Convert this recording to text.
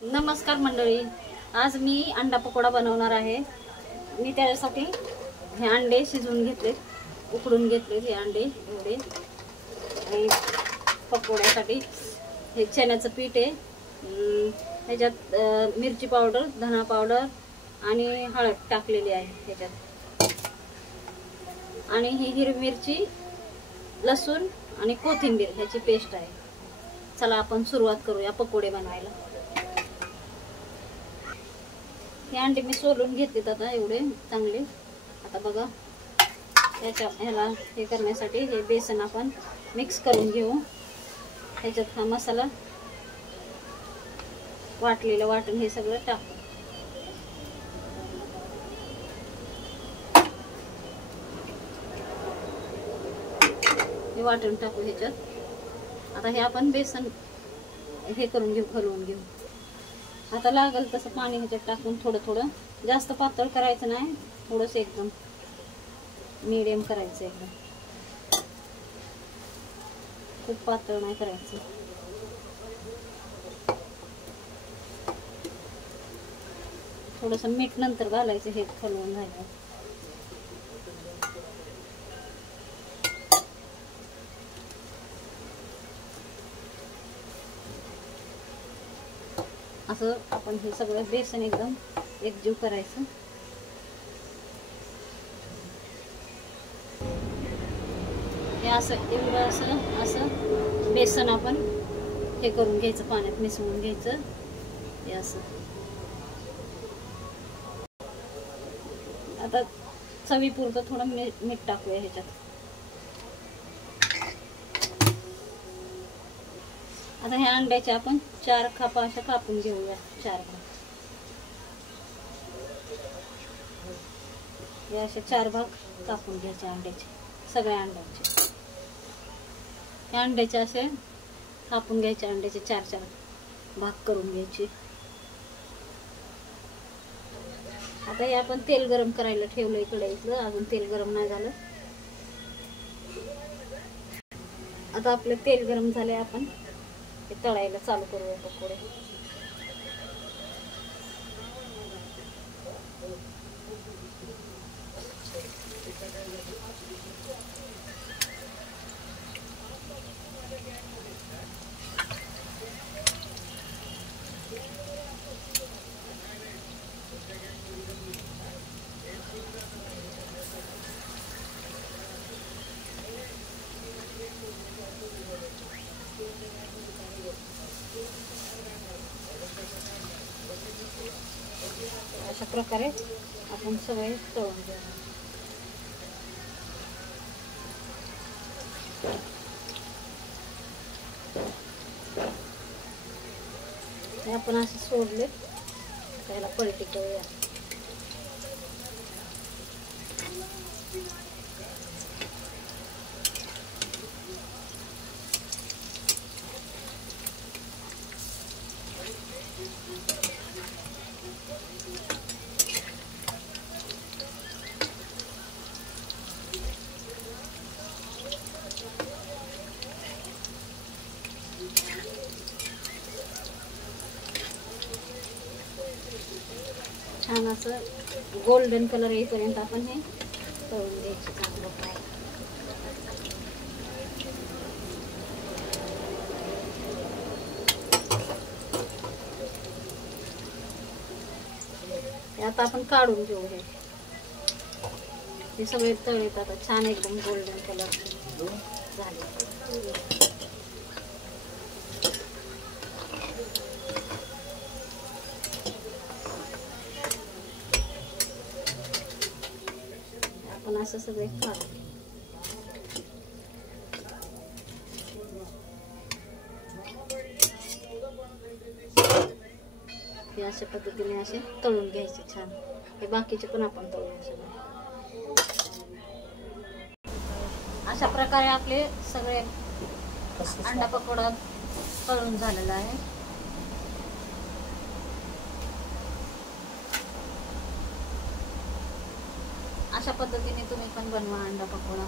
नमस्कार मंडळी, आज मी अंडा पकोडा बनवणार आहे। मी त्यासाठी हे अंडे शिजवून घेतले, उकडून घेतले हे अंडे एवढे। आणि पकोड्यासाठी हे चण्याचं पीठ आहे, ह्याच्यात मिरची पावडर, धना पावडर आणि हळद टाकलेली आहे ह्याच्यात। आणि ही हिरवी मिरची, लसूण आणि कोथिंबीर ह्याची पेस्ट आहे। चला आपण सुरुवात करूया पकोडे बनवायला। हे अंडे मी सोलून घेतलेत आता एवढे चांगले। आता बघा, ह्याला हे करण्यासाठी हे बेसन आपण मिक्स करून घेऊ। ह्याच्यात हा मसाला वाटलेलं वाटून हे सगळं टाकू। हे वाटून टाकू ह्याच्यात। आता हे आपण बेसन हे करून घेऊ, हलवून घेऊ। आता लागल तसं पाणी ह्याच्यात टाकून थोडं थोडं, जास्त पातळ करायचं नाही, थोडंस एकदम मीडियम करायचं, एकदम खूप पातळ नाही करायचं। थोडंसं मीठ नंतर घालायचं हे हलवून झालं। असं आपण हे सगळं बेसन एकदम एकजीव करायचं। हे असं एवढं असं बेसन आपण हे करून घ्यायचं, पाण्यात मिसळून घ्यायचं हे असं। आता चवीपुरतं थोडं मीठ टाकूया ह्याच्यात। आता ह्या अंड्याचे आपण 4 खापा अशा कापून घेऊया, 4 भाग। हे असे 4 भाग कापून घ्यायचे अंड्याचे, सगळ्या अंड्याचे। ह्या अंड्याचे असे कापून घ्यायचे, अंड्याचे 4-4 भाग करून घ्यायचे। आता हे आपण तेल गरम करायला ठेवलंय कढईतलं, अजून तेल गरम नाही झालं। आता आपलं तेल गरम झालंय, आपण हे तळायला चालू करूया पकोडे। अशा प्रकारे आपण सगळे तळून घेऊ। हे आपण असे सोडले, त्याला पलटी करूया। छान असं गोल्डन कलर येईपर्यंत आपण हे तळून घ्यायचे चांगलं फ्राय। आता आपण काढून घेऊ। हे सगळे तळलेत आता छान एकदम गोल्डन कलर झाले। आपण असं सगळे काढू। हे अशा पद्धतीने असे तळून घ्यायचे छान। हे बाकीचे पण आपण तळून सगळे। अशा प्रकारे आपले सगळे अंडा पकोडा तळून झालेला आहे। अशा पद्धतीने तुम्ही पण बनवा अंडा पकोडा।